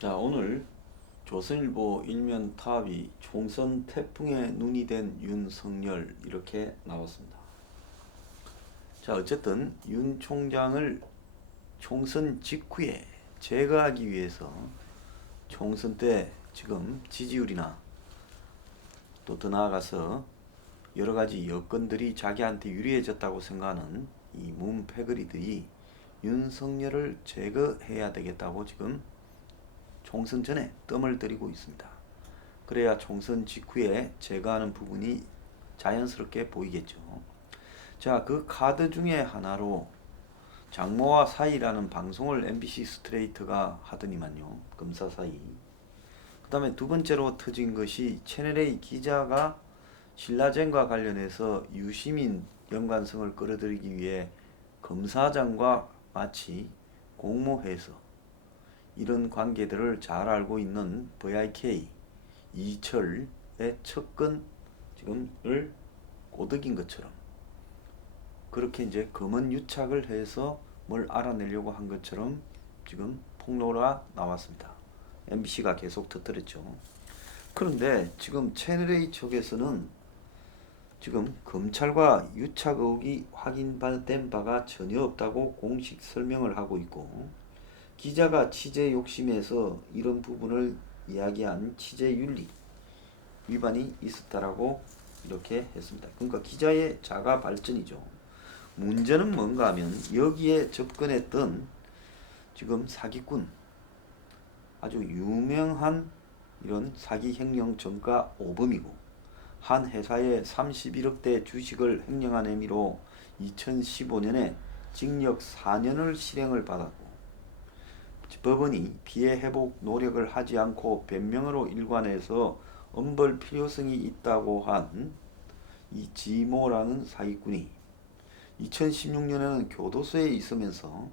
자, 오늘 조선일보 일면 탑이 총선 태풍에 눈이 된 윤석열 이렇게 나왔습니다. 자, 어쨌든 윤 총장을 총선 직후에 제거하기 위해서 총선 때 지금 지지율이나 또 더 나아가서 여러 가지 여건들이 자기한테 유리해졌다고 생각하는 이 문패거리들이 윤석열을 제거해야 되겠다고 지금 총선 전에 뜸을 들이고 있습니다. 그래야 총선 직후에 제거하는 부분이 자연스럽게 보이겠죠. 자, 그 카드 중에 하나로 장모와 사이라는 방송을 MBC 스트레이트가 하더니만요. 검사 사이. 그 다음에 두 번째로 터진 것이 채널A 기자가 신라젠과 관련해서 유시민 연관성을 끌어들이기 위해 검사장과 마치 공모해서 이런 관계들을 잘 알고 있는 VIK 이철의 측근 지금을 꼬드긴 것처럼 그렇게 이제 검은 유착을 해서 뭘 알아내려고 한 것처럼 지금 폭로가 나왔습니다. MBC가 계속 터뜨렸죠. 그런데 지금 채널A 측에서는 지금 검찰과 유착 의혹이 확인된 바가 전혀 없다고 공식 설명을 하고 있고, 기자가 취재 욕심에서 이런 부분을 이야기한 취재윤리 위반이 있었다라고 이렇게 했습니다. 그러니까 기자의 자가 발전이죠. 문제는 뭔가 하면 여기에 접근했던 지금 사기꾼, 아주 유명한 이런 사기 횡령 전가 오범이고, 한 회사에 31억대 주식을 횡령한 혐의로 2015년에 징역 4년을 실행을 받았고, 법원이 피해 회복 노력을 하지 않고 변명으로 일관해서 엄벌 필요성이 있다고 한 이 지모라는 사기꾼이 2016년에는 교도소에 있으면서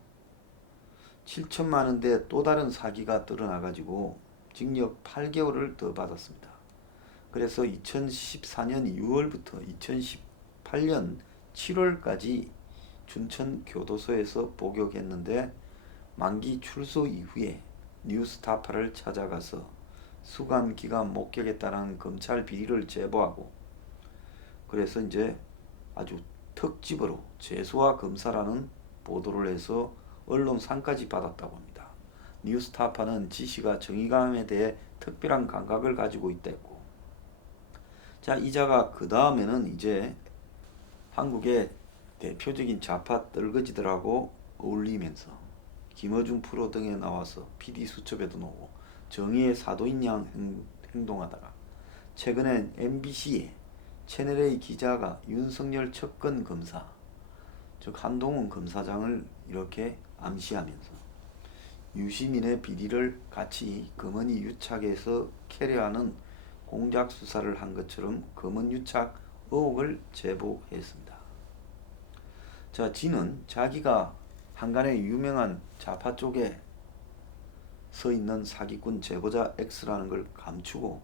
7천만 원대 또 다른 사기가 드러나가지고 징역 8개월을 더 받았습니다. 그래서 2014년 6월부터 2018년 7월까지 춘천 교도소에서 복역했는데, 만기 출소 이후에 뉴스타파를 찾아가서 수감 기간 목격했다는 검찰 비리를 제보하고, 그래서 이제 아주 특집으로 재수와 검사라는 보도를 해서 언론상까지 받았다고 합니다. 뉴스타파는 지시가 정의감에 대해 특별한 감각을 가지고 있다고. 자, 이자가 그 다음에는 이제 한국의 대표적인 좌파 떨거지들하고 어울리면서 김어준 프로 등에 나와서 PD 수첩에도 나오고 정의의 사도인 양 행동하다가, 최근엔 MBC에 채널A 기자가 윤석열 측근 검사, 즉 한동훈 검사장을 이렇게 암시하면서 유시민의 비리를 같이 검언이 유착해서 캐려하는 공작 수사를 한 것처럼 검언 유착 의혹을 제보했습니다. 자, 지는 자기가 한간의 유명한 좌파 쪽에 서 있는 사기꾼 제보자 X라는 걸 감추고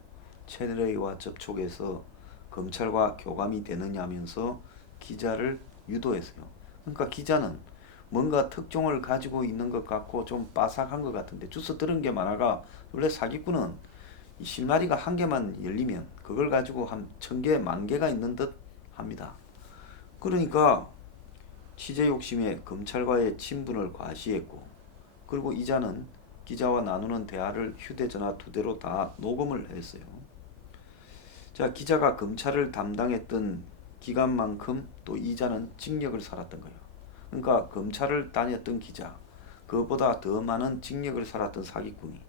채널A와 접촉해서 검찰과 교감이 되느냐면서 기자를 유도했어요. 그러니까 기자는 뭔가 특종을 가지고 있는 것 같고 좀 빠삭한 것 같은데, 주워 들은 게 많아가, 원래 사기꾼은 이 실마리가 한 개만 열리면 그걸 가지고 한 1,000개, 10,000개가 있는 듯 합니다. 그러니까 취재 욕심에 검찰과의 친분을 과시했고, 그리고 이자는 기자와 나누는 대화를 휴대전화 2대로 다 녹음을 했어요. 자, 기자가 검찰을 담당했던 기간만큼 또 이자는 징역을 살았던 거예요. 그러니까 검찰을 다녔던 기자, 그것보다 더 많은 징역을 살았던 사기꾼이,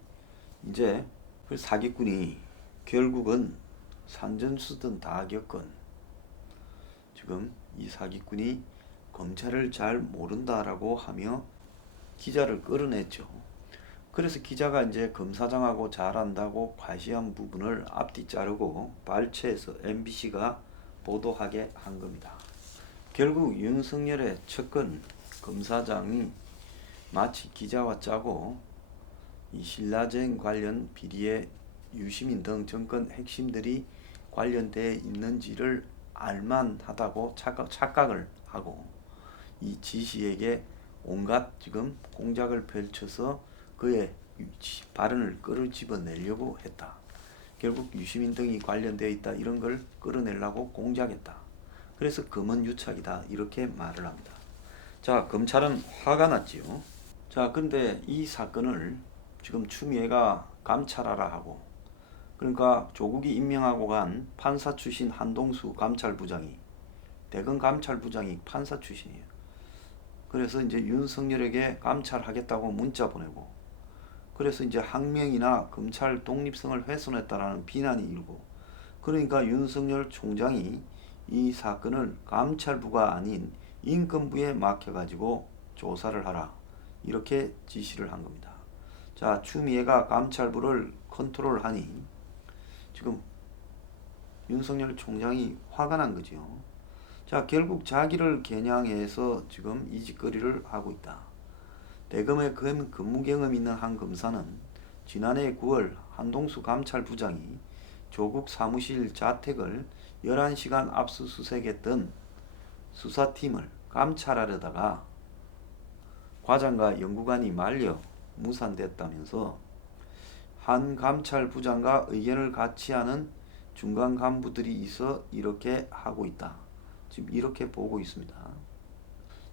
이제 그 사기꾼이 결국은 산전수전 다 겪은, 지금 이 사기꾼이 검찰을 잘 모른다라고 하며 기자를 끌어냈죠. 그래서 기자가 이제 검사장하고 잘한다고 과시한 부분을 앞뒤 자르고 발췌해서 MBC가 보도하게 한 겁니다. 결국 윤석열의 측근 검사장이 마치 기자와 짜고 이 신라젠 관련 비리에 유시민 등 정권 핵심들이 관련되어 있는지를 알만하다고 착각을 하고 이 지시에게 온갖 지금 공작을 펼쳐서 그의 발언을 끌어집어내려고 했다. 결국 유시민 등이 관련되어 있다 이런 걸 끌어내려고 공작했다. 그래서 검언 유착이다 이렇게 말을 합니다. 자, 검찰은 화가 났지요. 자, 그런데 이 사건을 지금 추미애가 감찰하라 하고, 그러니까 조국이 임명하고 간 판사 출신 한동수 감찰부장이, 대검 감찰부장이 판사 출신이에요. 그래서 이제 윤석열에게 감찰하겠다고 문자 보내고, 그래서 이제 항명이나 검찰 독립성을 훼손했다라는 비난이 일고, 그러니까 윤석열 총장이 이 사건을 감찰부가 아닌 인권부에 맡겨가지고 조사를 하라 이렇게 지시를 한 겁니다. 자, 추미애가 감찰부를 컨트롤하니 지금 윤석열 총장이 화가 난 거죠. 자, 결국 자기를 겨냥해서 지금 이 짓거리를 하고 있다. 대검에 근무 경험 있는 한 검사는 지난해 9월 한동수 감찰부장이 조국 사무실 자택을 11시간 압수수색했던 수사팀을 감찰하려다가 과장과 연구관이 말려 무산됐다면서 한 감찰부장과 의견을 같이 하는 중간 간부들이 있어 이렇게 하고 있다. 지금 이렇게 보고 있습니다.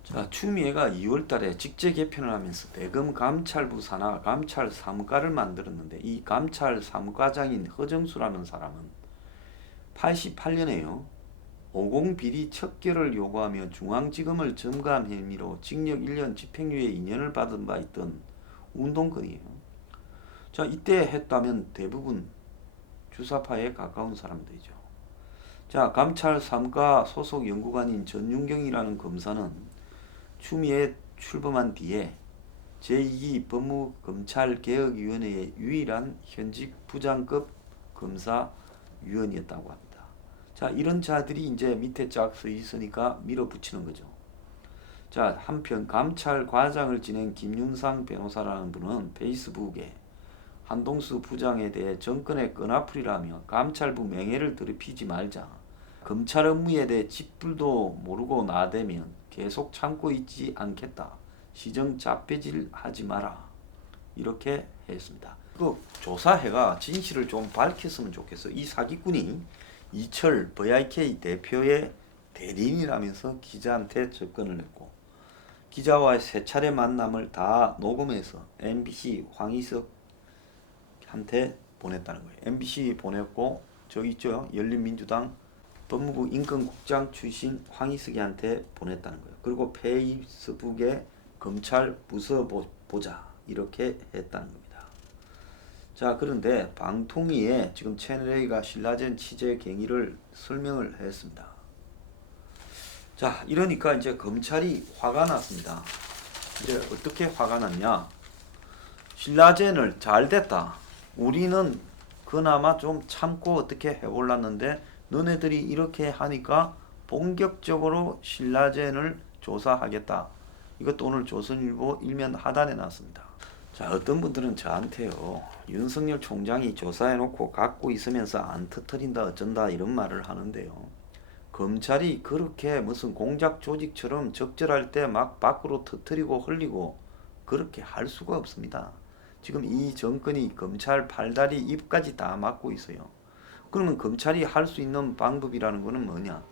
자, 추미애가 2월 달에 직제 개편을 하면서 대검 감찰부 산하 감찰 사무과를 만들었는데, 이 감찰 사무과장인 허정수라는 사람은 88년에요. 50 비리 척결을 요구하며 중앙지검을 점거한 혐의로 징역 1년 집행유예 2년을 받은 바 있던 운동권이에요. 자, 이때 했다면 대부분 주사파에 가까운 사람들이죠. 자, 감찰 3과 소속 연구관인 전윤경이라는 검사는 추미애 출범한 뒤에 제2기 법무검찰개혁위원회의 유일한 현직 부장급 검사위원이었다고 합니다. 자, 이런 자들이 이제 밑에 쫙 서 있으니까 밀어붙이는 거죠. 자, 한편 감찰과장을 지낸 김윤상 변호사라는 분은 페이스북에 한동수 부장에 대해 정권의 끈앞풀이라며 감찰부 명예를 더럽히지 말자, 검찰 업무에 대해 쥐뿔도 모르고 나대면 계속 참고 있지 않겠다, 시정 자폐질 하지 마라 이렇게 했습니다. 그 조사해가 진실을 좀 밝혔으면 좋겠어. 이 사기꾼이 이철 VIK 대표의 대리인이라면서 기자한테 접근을 했고, 기자와의 세 차례 만남을 다 녹음해서 MBC 황희석한테 보냈다는 거예요. MBC 보냈고, 저기 있죠, 열린민주당 법무부 인권국장 출신 황희석이한테 보냈다는 거예요. 그리고 페이스북에 검찰 부서 보자 이렇게 했다는 겁니다. 자, 그런데 방통위에 지금 채널A가 신라젠 취재 경위를 설명을 했습니다. 자, 이러니까 이제 검찰이 화가 났습니다. 이제 어떻게 화가 났냐? 신라젠을 잘 됐다, 우리는 그나마 좀 참고 어떻게 해볼랐는데 너네들이 이렇게 하니까 본격적으로 신라젠을 조사하겠다. 이것도 오늘 조선일보 일면 하단에 났습니다. 자, 어떤 분들은 저한테요, 윤석열 총장이 조사해놓고 갖고 있으면서 안 터뜨린다 어쩐다 이런 말을 하는데요, 검찰이 그렇게 무슨 공작 조직처럼 적절할 때 막 밖으로 터뜨리고 흘리고 그렇게 할 수가 없습니다. 지금 이 정권이 검찰 팔다리 입까지 다 막고 있어요. 그러면 검찰이 할 수 있는 방법이라는 것은 뭐냐?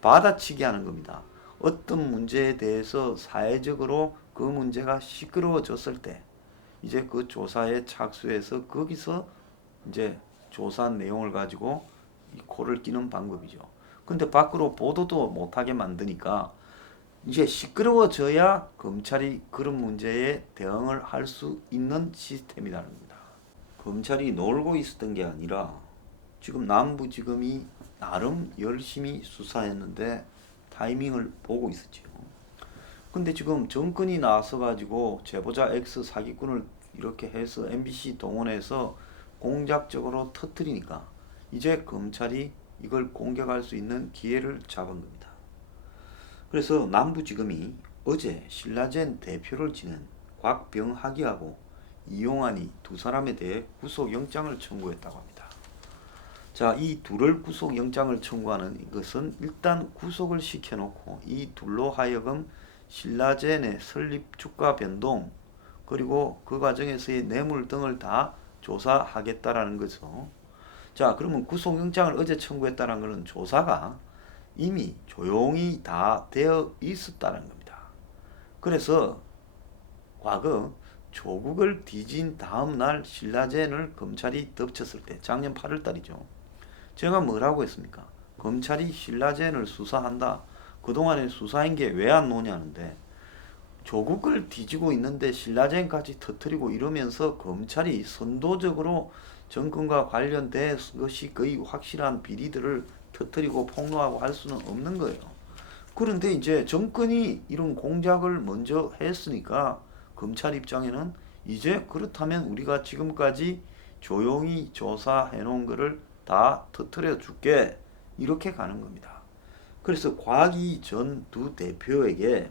받아치기 하는 겁니다. 어떤 문제에 대해서 사회적으로 그 문제가 시끄러워졌을 때 이제 그 조사에 착수해서 거기서 이제 조사한 내용을 가지고 이 코를 끼는 방법이죠. 근데 밖으로 보도도 못하게 만드니까 이제 시끄러워져야 검찰이 그런 문제에 대응을 할 수 있는 시스템이라는 겁니다. 검찰이 놀고 있었던 게 아니라 지금 남부지검이 나름 열심히 수사했는데 타이밍을 보고 있었죠. 근데 지금 정권이 나서 가지고 제보자 X 사기꾼을 이렇게 해서 MBC 동원해서 공작적으로 터뜨리니까 이제 검찰이 이걸 공격할 수 있는 기회를 잡은 겁니다. 그래서 남부지검이 어제 신라젠 대표를 지낸 곽병학이하고 이용환이 두 사람에 대해 구속영장을 청구했다고 합니다. 자, 이 둘을 구속영장을 청구하는 것은 일단 구속을 시켜놓고 이 둘로 하여금 신라젠의 설립 주가 변동, 그리고 그 과정에서의 뇌물 등을 다 조사하겠다라는 거죠. 자, 그러면 구속영장을 어제 청구했다는 것은 조사가 이미 조용히 다 되어 있었다는 겁니다. 그래서 과거 조국을 뒤진 다음 날 신라젠을 검찰이 덮쳤을 때 작년 8월 달이죠. 제가 뭐라고 했습니까? 검찰이 신라젠을 수사한다. 그동안에 수사한 게 왜 안 노냐는데 조국을 뒤지고 있는데 신라젠까지 터뜨리고 이러면서 검찰이 선도적으로 정권과 관련된 것이 거의 확실한 비리들을 터뜨리고 폭로하고 할 수는 없는 거예요. 그런데 이제 정권이 이런 공작을 먼저 했으니까 검찰 입장에는 이제 그렇다면 우리가 지금까지 조용히 조사해 놓은 거를 다 터뜨려 줄게 이렇게 가는 겁니다. 그래서 곽이 전 두 대표에게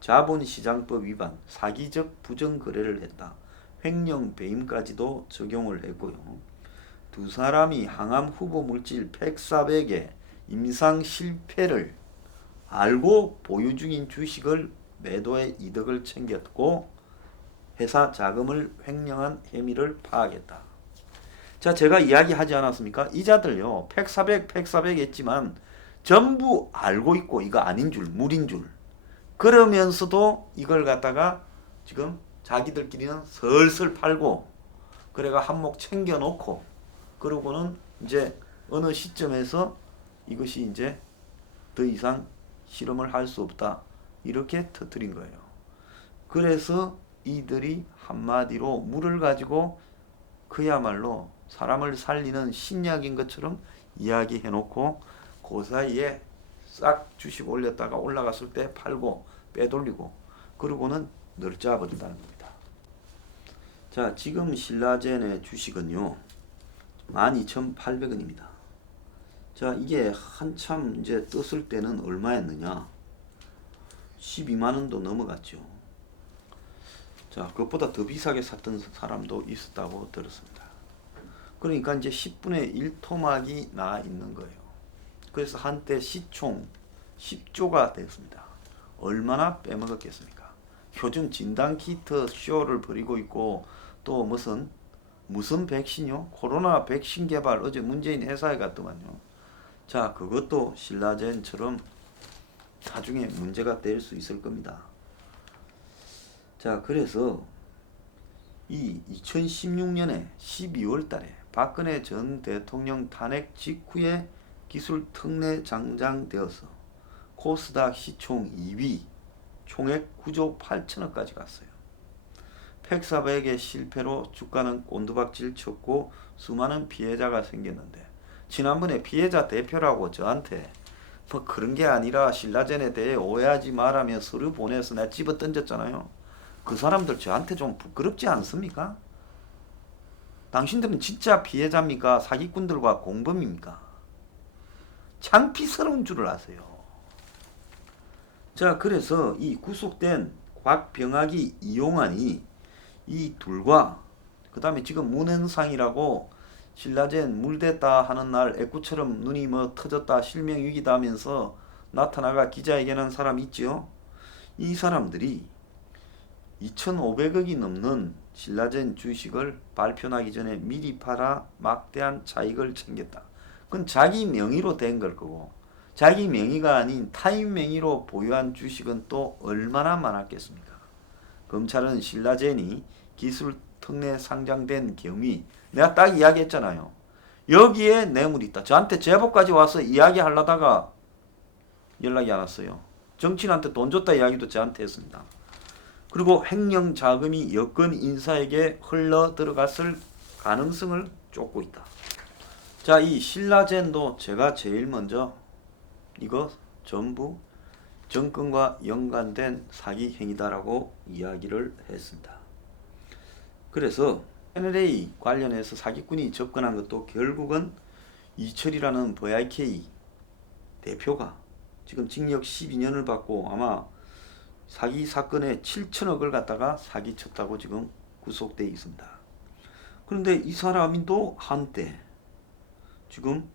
자본시장법 위반, 사기적 부정거래를 했다. 횡령 배임까지도 적용을 했고요. 두 사람이 항암 후보 물질 팩400의 임상 실패를 알고 보유 중인 주식을 매도해 이득을 챙겼고 회사 자금을 횡령한 혐의를 파악했다. 자, 제가 이야기하지 않았습니까? 이자들요, 팩400 했지만 전부 알고 있고 이거 아닌 줄, 물인 줄. 그러면서도 이걸 갖다가 지금 자기들끼리는 슬슬 팔고 그래가 한몫 챙겨놓고 그러고는 이제 어느 시점에서 이것이 이제 더 이상 실험을 할 수 없다 이렇게 터뜨린 거예요. 그래서 이들이 한마디로 물을 가지고 그야말로 사람을 살리는 신약인 것처럼 이야기해놓고 그 사이에 싹 주식 올렸다가 올라갔을 때 팔고 빼돌리고 그러고는 널짜버린다는 겁니다. 자, 지금 신라젠의 주식은요 12,800원입니다. 자, 이게 한참 이제 떴을 때는 얼마였느냐? 12만원도 넘어갔죠. 자, 그것보다 더 비싸게 샀던 사람도 있었다고 들었습니다. 그러니까 이제 10분의 1 토막이 나 있는 거예요. 그래서 한때 시총 10조가 됐습니다. 얼마나 빼먹었겠습니까? 요즘 진단키트 쇼를 벌이고 있고 또 무슨 백신요? 코로나 백신 개발 어제 문재인 회사에 갔더만요. 자, 그것도 신라젠처럼 나중에 문제가 될 수 있을 겁니다. 자, 그래서 이 2016년에 12월 달에 박근혜 전 대통령 탄핵 직후에 기술 특례 장장되어서 코스닥 시총 2위, 총액 9조 8천억까지 갔어요. 팩400의 실패로 주가는 꼰두박질 쳤고 수많은 피해자가 생겼는데 지난번에 피해자 대표라고 저한테 뭐 그런 게 아니라 신라젠에 대해 오해하지 말라며 서류 보내서 내가 집어 던졌잖아요. 그 사람들 저한테 좀 부끄럽지 않습니까? 당신들은 진짜 피해자입니까? 사기꾼들과 공범입니까? 창피스러운 줄을 아세요. 자, 그래서 이 구속된 곽병학이 이용환이 이 둘과 그 다음에 지금 문현상이라고 신라젠 물댔다 하는 날 애꾸처럼 눈이 뭐 터졌다 실명위기다 하면서 나타나가 기자회견한 사람 있죠. 이 사람들이 2,500억이 넘는 신라젠 주식을 발표나기 전에 미리 팔아 막대한 차익을 챙겼다. 그건 자기 명의로 된 걸 거고 자기 명의가 아닌 타인 명의로 보유한 주식은 또 얼마나 많았겠습니까? 검찰은 신라젠이 기술 특례 상장된 경위 내가 딱 이야기했잖아요. 여기에 뇌물이 있다. 저한테 제보까지 와서 이야기하려다가 연락이 안 왔어요. 정치인한테 돈 줬다 이야기도 저한테 했습니다. 그리고 횡령 자금이 여권 인사에게 흘러 들어갔을 가능성을 쫓고 있다. 자, 이 신라젠도 제가 제일 먼저 이거 전부 정권과 연관된 사기 행위다라고 이야기를 했습니다. 그래서 NLA 관련해서 사기꾼이 접근한 것도 결국은 이철이라는 VIK 대표가 지금 징역 12년을 받고 아마 사기 사건에 7천억을 갖다가 사기쳤다고 지금 구속되어 있습니다. 그런데 이 사람도 한때 지금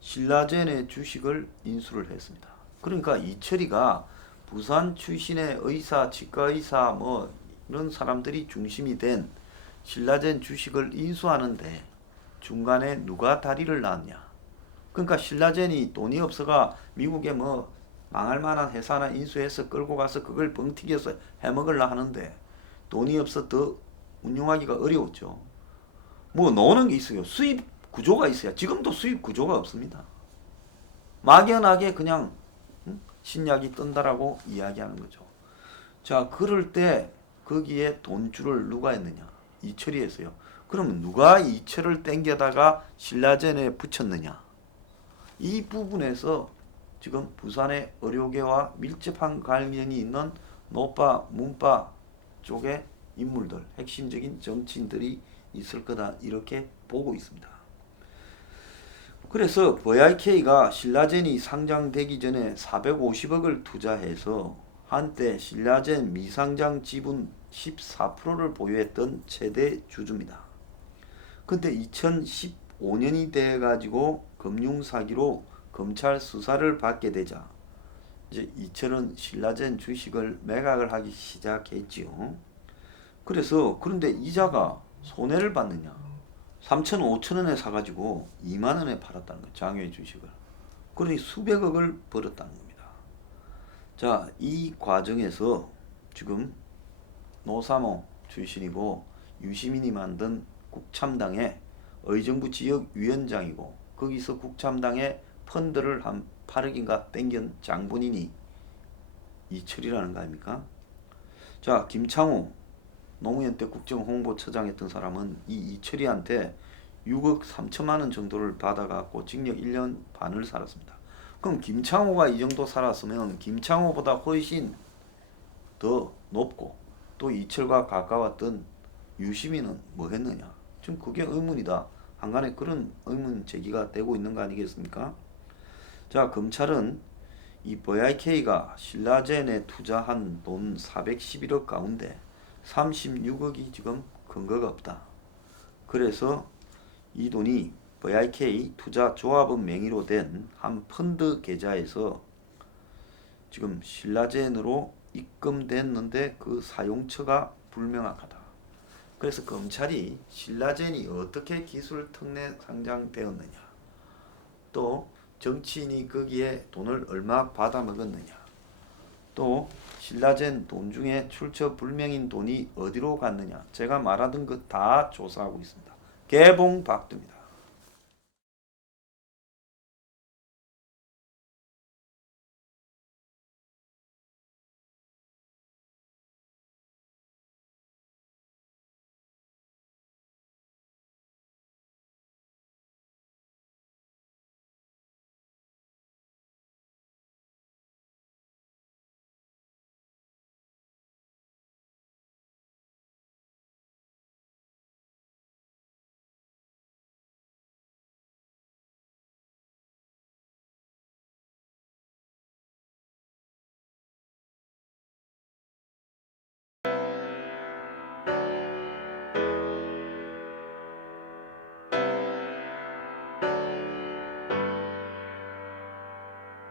신라젠의 주식을 인수를 했습니다. 그러니까 이철이가 부산 출신의 의사, 치과의사, 뭐 이런 사람들이 중심이 된 신라젠 주식을 인수하는데 중간에 누가 다리를 놨냐. 그러니까 신라젠이 돈이 없어가 미국에 뭐 망할 만한 회사나 인수해서 끌고 가서 그걸 뻥튀겨서 해먹으려 하는데 돈이 없어 더 운용하기가 어려웠죠. 뭐 노는 게 있어요. 수입 구조가 있어야. 지금도 수입 구조가 없습니다. 막연하게 그냥 신약이 뜬다라고 이야기하는 거죠. 자, 그럴 때 거기에 돈줄을 누가 했느냐? 이철이 했어요. 그러면 누가 이철을 땡겨다가 신라젠에 붙였느냐? 이 부분에서 지금 부산의 의료계와 밀접한 관련이 있는 노빠, 문빠 쪽의 인물들, 핵심적인 정치인들이 있을 거다 이렇게 보고 있습니다. 그래서 VIK가 신라젠이 상장되기 전에 450억을 투자해서 한때 신라젠 미상장 지분 14%를 보유했던 최대 주주입니다. 근데 2015년이 돼가지고 금융사기로 검찰 수사를 받게 되자 이제 이철은 신라젠 주식을 매각을 하기 시작했지요. 그래서 그런데 이자가 손해를 받느냐? 3천 5천 원에 사가지고 2만 원에 팔았다는 거예요. 장외 주식을. 그러니 수백억을 벌었다는 겁니다. 자, 이 과정에서 지금 노사모 출신이고 유시민이 만든 국참당의 의정부 지역위원장이고 거기서 국참당의 펀드를 한 8억인가 땡긴 장본인이 이철이라는 거 아닙니까? 자, 김창호 노무현 때 국정홍보처장 했던 사람은 이 이철이한테 6억 3천만 원 정도를 받아갖고 징역 1년 반을 살았습니다. 그럼 김창호가 이 정도 살았으면 김창호보다 훨씬 더 높고 또 이철과 가까웠던 유시민은 뭐 했느냐? 지금 그게 의문이다. 한간에 그런 의문 제기가 되고 있는 거 아니겠습니까? 자, 검찰은 이 VIK가 신라젠에 투자한 돈 411억 가운데 36억이 지금 근거가 없다. 그래서 이 돈이 VIK 투자조합원 명의로 된 한 펀드 계좌에서 지금 신라젠으로 입금됐는데 그 사용처가 불명확하다. 그래서 검찰이 신라젠이 어떻게 기술 특례 상장되었느냐, 또 정치인이 거기에 돈을 얼마 받아 먹었느냐, 또 신라젠 돈 중에 출처 불명인 돈이 어디로 갔느냐, 제가 말하던 것 다 조사하고 있습니다. 개봉박두입니다.